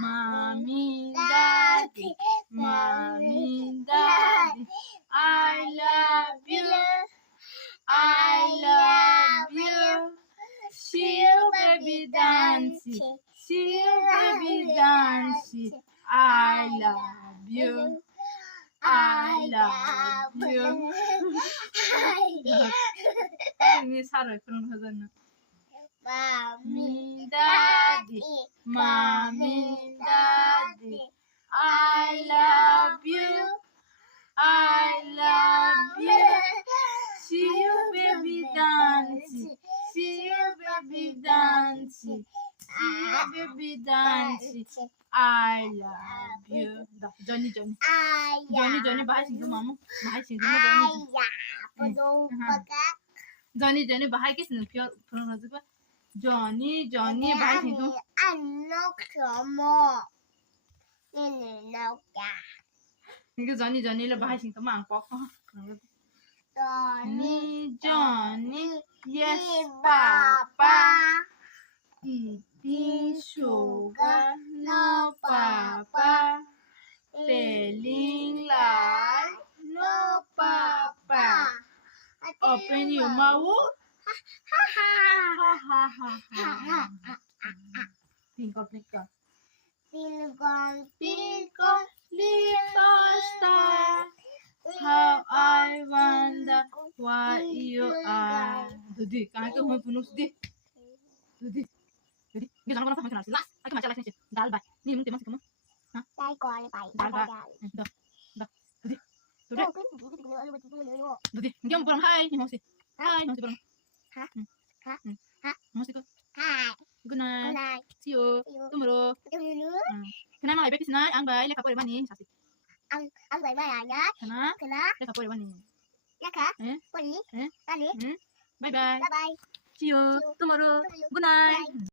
Mommy, Daddy, Mommy, Daddy, I love you. I love you. See you, baby, dancing. See you, baby, dancing. I love you. I love you. Ini salah kurang hazan. Mommy, Daddy, Mommy, Daddy, I love you. I love you. See you, baby, dancing. See you, baby, dancing. See you, baby, dancing. I love you. Johnny, Johnny. Johnny, bahasa Inggris mama. Bahasa Inggris Johnny. Johnny, bahasa Inggris nggak pernah juga. Johnny, bahasa Inggris. Anak semua. Ini naga. Ini Johnny lah bahasa Inggris mah angkok. Johnny, yes, Papa. Eating sugar, no, Papa. Telling lies, no, Papa. Open your mouth. Twinkle, twinkle. Twinkle, little star. How I wonder what you are. Dudi, kami tu mau bunuh Dudi. Dudi, ni jangan kau nak las. Aku macam las ni. Dal bay. Ni mungkin masih kamu. Hah? Dal bay. Dah. Dudi, ni kamu pulang hai. Ni mau si. Hai, mau si pulang. Hah? Mau si kau. Hai. Good night. See you. Tomorrow. Kenapa malah baby sinai? Ang bay, lekap boleh mani. Sasi. Ang bay bayanya. Kenapa? Kena. Lekap boleh mani. Ya kah? Eh? Poni. Eh? Tadi. Bye bye. Bye bye. See you tomorrow. Good night.